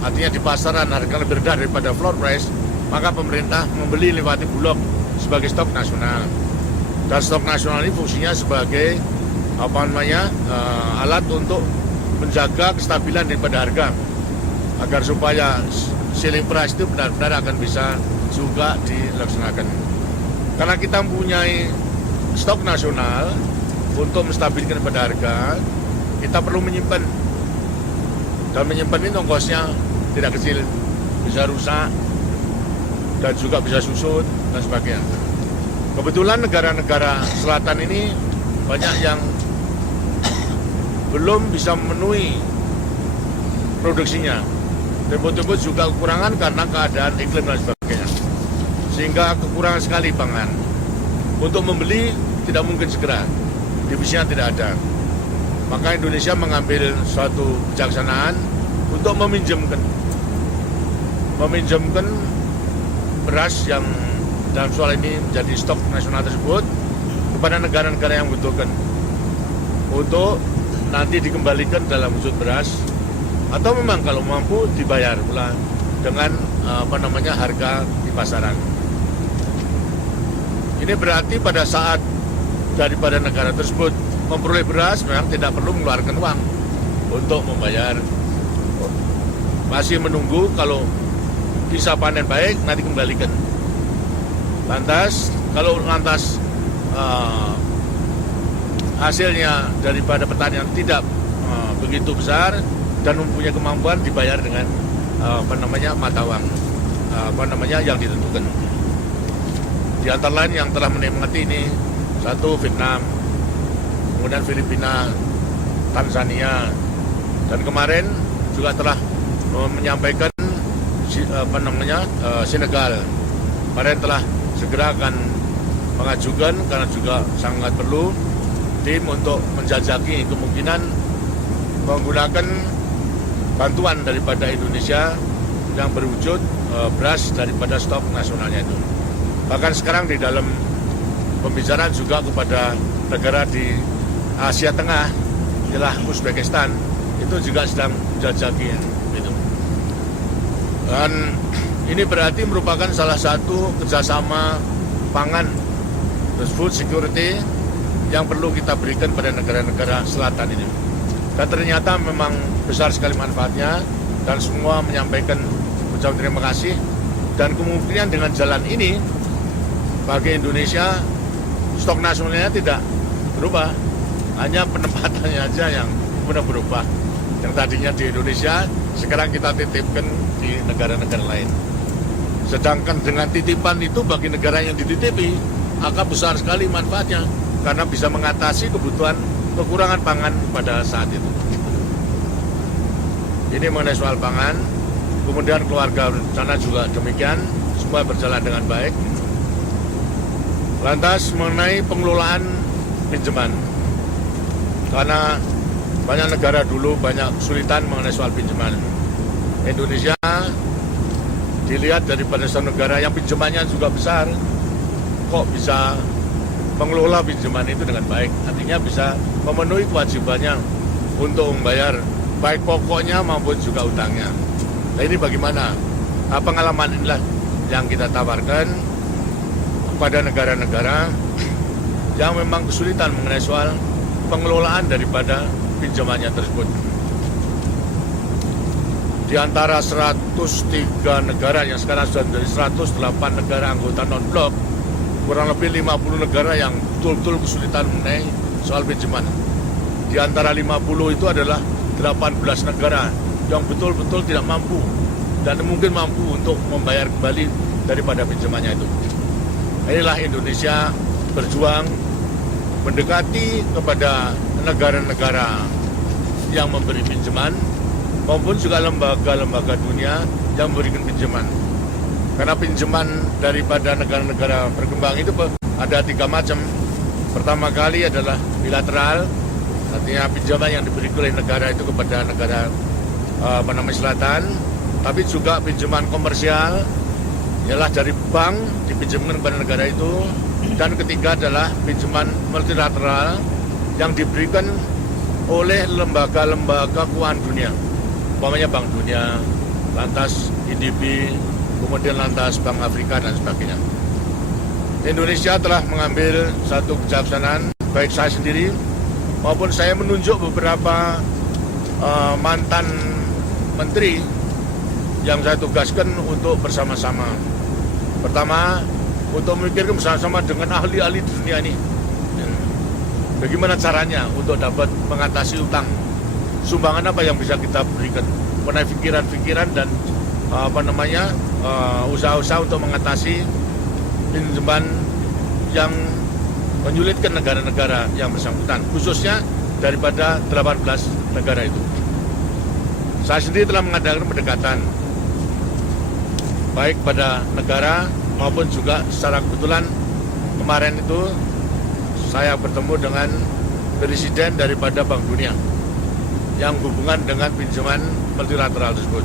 artinya di pasaran harga lebih rendah daripada floor price, maka pemerintah membeli lewati Bulog sebagai stok nasional. Dan stok nasional ini fungsinya sebagai alat untuk menjaga kestabilan daripada harga, agar supaya selling price itu benar-benar akan bisa juga dilaksanakan. Karena kita mempunyai stok nasional untuk menstabilkan pada harga, kita perlu menyimpan. Dan menyimpan ini ongkosnya tidak kecil, bisa rusak dan juga bisa susut dan sebagainya. Kebetulan negara-negara selatan ini banyak yang belum bisa memenuhi produksinya. Tempo-tempo juga kekurangan karena keadaan iklim dan sebagainya. Sehingga kekurangan sekali pangan. Untuk membeli tidak mungkin segera, divisinya tidak ada. Maka Indonesia mengambil suatu kebijaksanaan untuk meminjamkan beras yang dalam soal ini menjadi stok nasional tersebut kepada negara-negara yang membutuhkan, untuk nanti dikembalikan dalam wujud beras, atau memang kalau mampu dibayar pula dengan harga di pasaran. Ini berarti pada saat daripada negara tersebut memperoleh beras, memang tidak perlu mengeluarkan uang untuk membayar. Masih menunggu kalau bisa panen baik, nanti kembalikan. Lantas, kalau hasilnya daripada pertanian tidak begitu besar dan mempunyai kemampuan, dibayar dengan mata uang yang ditentukan. Di antara lain yang telah menikmati ini, satu Vietnam, kemudian Filipina, Tanzania, dan kemarin juga telah menyampaikan Senegal. Kemarin telah segera akan mengajukan, karena juga sangat perlu tim untuk menjajaki kemungkinan menggunakan bantuan daripada Indonesia yang berwujud beras daripada stok nasionalnya itu. Bahkan sekarang di dalam pembicaraan juga kepada negara di Asia Tengah, ialah Uzbekistan, itu juga sedang menjajaki itu. Dan ini berarti merupakan salah satu kerjasama pangan, food security, yang perlu kita berikan pada negara-negara selatan ini. Dan ternyata memang besar sekali manfaatnya, dan semua menyampaikan ucapan terima kasih. Dan kemungkinan dengan jalan ini, bagi Indonesia, stok nasionalnya tidak berubah, hanya penempatannya aja yang benar berubah. Yang tadinya di Indonesia, sekarang kita titipkan di negara-negara lain. Sedangkan dengan titipan itu bagi negara yang dititipi, akan besar sekali manfaatnya, karena bisa mengatasi kebutuhan kekurangan pangan pada saat itu. Ini mengenai soal pangan. Kemudian keluarga berencana juga demikian, semua berjalan dengan baik. Lantas mengenai pengelolaan pinjaman, karena banyak negara dulu banyak kesulitan mengenai soal pinjaman. Indonesia dilihat daripada satu negara yang pinjamannya juga besar, kok bisa mengelola pinjaman itu dengan baik. Artinya bisa memenuhi kewajibannya untuk membayar baik pokoknya maupun juga utangnya. Nah, ini bagaimana? Pengalaman inilah yang kita tawarkan kepada negara-negara yang memang kesulitan mengenai soal pengelolaan daripada pinjamannya tersebut. Di antara 103 negara yang sekarang sudah menjadi 108 negara anggota non-blok, kurang lebih 50 negara yang betul-betul kesulitan mengenai soal pinjaman. Di antara 50 itu adalah 18 negara yang betul-betul tidak mampu dan mungkin mampu untuk membayar kembali daripada pinjamannya itu. Inilah Indonesia berjuang mendekati kepada negara-negara yang memberi pinjaman maupun juga lembaga-lembaga dunia yang memberikan pinjaman. Karena pinjaman daripada negara-negara berkembang itu ada 3 macam. Pertama kali adalah bilateral, artinya pinjaman yang diberikan oleh negara itu kepada negara selatan, tapi juga pinjaman komersial, ialah dari bank dipinjamkan kepada negara itu. Dan ketiga adalah pinjaman multilateral yang diberikan oleh lembaga-lembaga keuangan dunia, umpamanya Bank Dunia, lantas IDB, kemudian lantas Bank Afrika dan sebagainya. Indonesia telah mengambil satu kebijaksanaan, baik saya sendiri maupun saya menunjuk beberapa mantan menteri yang saya tugaskan untuk bersama-sama. Pertama, untuk memikirkan bersama-sama dengan ahli-ahli di dunia ini. Bagaimana caranya untuk dapat mengatasi utang? Sumbangan apa yang bisa kita berikan? Pikiran-pikiran dan usaha-usaha untuk mengatasi pinjaman yang menyulitkan negara-negara yang bersangkutan, khususnya daripada 18 negara itu. Saya sendiri telah mengadakan pendekatan baik pada negara maupun juga secara kebetulan kemarin itu saya bertemu dengan presiden daripada Bank Dunia yang hubungan dengan pinjaman multilateral tersebut.